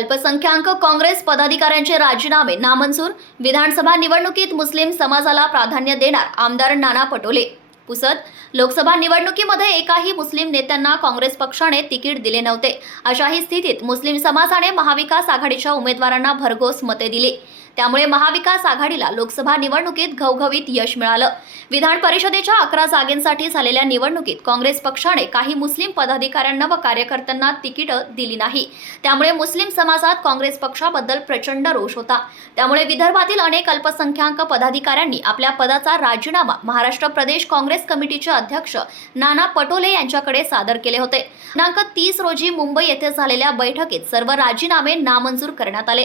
अल्पसंख्याक काँग्रेस पदाधिकाऱ्यांचे राजीनामे नामंजूर. विधानसभा निवडणुकीत मुस्लिम समाजाला प्राधान्य देणार आमदार नाना पटोले. पुसत लोकसभा निवडणुकीमध्ये एकाही मुस्लिम नेत्यांना काँग्रेस पक्षाने तिकीट दिले नव्हते. अशाही स्थितीत मुस्लिम समाजाने महाविकास आघाडीच्या उमेदवारांना भरघोस मते दिली. त्यामुळे महाविकास आघाडीला लोकसभा निवडणुकीत घवघवीत यश मिळालं. विधान परिषदेच्या अकरा जागेंसाठी झालेल्या निवडणुकीत काँग्रेस पक्षाने काही मुस्लिम पदाधिकाऱ्यांना व कार्यकर्त्यांना तिकीटं दिली नाही. त्यामुळे मुस्लिम समाजात काँग्रेस पक्षाबद्दल प्रचंड रोष होता. त्यामुळे विदर्भातील अनेक अल्पसंख्याक पदाधिकाऱ्यांनी आपल्या पदाचा राजीनामा महाराष्ट्र प्रदेश काँग्रेस कमिटीचे अध्यक्ष नाना पटोले यांच्याकडे सादर केले होते. दिनांक तीस रोजी मुंबई येथे झालेल्या बैठकीत सर्व राजीनामे नामंजूर करण्यात आले.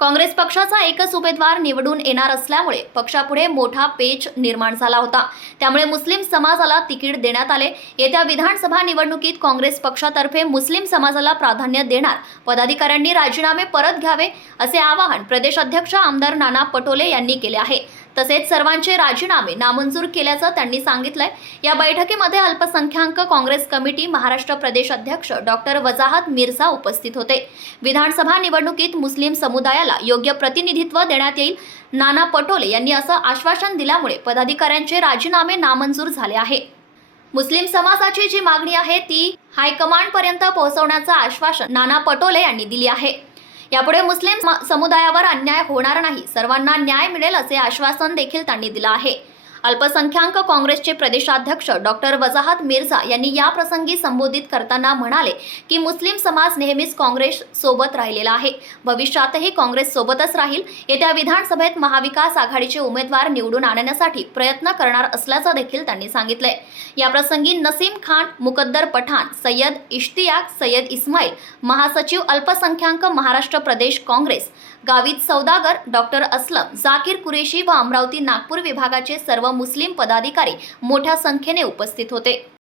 काँग्रेस पक्षाचा एकच उमेदवार निवडून येणार असल्यामुळे पक्षापुढे मोठा पेच निर्माण झाला होता. त्यामुळे मुस्लिम समाजाला तिकीट देण्यात आले. येत्या विधानसभा निवडणुकीत काँग्रेस पक्षातर्फे मुस्लिम समाजाला प्राधान्य देणार पदाधिकाऱ्यांनी राजीनामे परत घ्यावे असे आवाहन प्रदेश अध्यक्ष आमदार नाना पटोले यांनी केले आहे. तसेच सर्वांचे राजीनामे नामंजूर केल्याचं त्यांनी सांगितलंय. या बैठकीमध्ये अल्पसंख्याक काँग्रेस कमिटी महाराष्ट्र प्रदेश अध्यक्ष डॉक्टर वजाहत मिर्झा उपस्थित होते. विधानसभा निवडणुकीत मुस्लिम समुदायाला योग्य प्रतिनिधित्व देण्यात येईल. नाना पटोले यांनी असं आश्वासन दिल्यामुळे पदाधिकाऱ्यांचे राजीनामे नामंजूर झाले आहे. मुस्लिम समाजाची जी मागणी आहे ती हायकमांडपर्यंत पोहोचवण्याचं आश्वासन नाना पटोले यांनी दिली आहे. यापुढे मुस्लिम समुदायावर अन्याय होणार नाही. सर्वांना न्याय मिळेल असे आश्वासन देखील त्यांनी दिलं आहे. अल्पसंख्याक काँग्रेसचे प्रदेशाध्यक्ष डॉक्टर वजाहत मिर्झा यांनी या प्रसंगी संबोधित करताना म्हणाले की मुस्लिम समाज नेहमीच काँग्रेस सोबत राहिलेला आहे. भविष्यातही काँग्रेस सोबतच राहील. येत्या विधानसभेत महाविकास आघाडीचे उमेदवार निवडून आणण्यासाठी प्रयत्न करणार असल्याचं देखील त्यांनी सांगितलंय. या प्रसंगी नसीम खान मुकद्दर पठाण सय्यद इश्तियाक सय्यद इस्माईल महासचिव अल्पसंख्याक महाराष्ट्र प्रदेश काँग्रेस गावित सौदागर डॉक्टर असलम जाकीर कुरेशी व अमरावती नागपूर विभागाचे सर्व मुस्लिम पदाधिकारी मोठ्या संख्येने उपस्थित होते.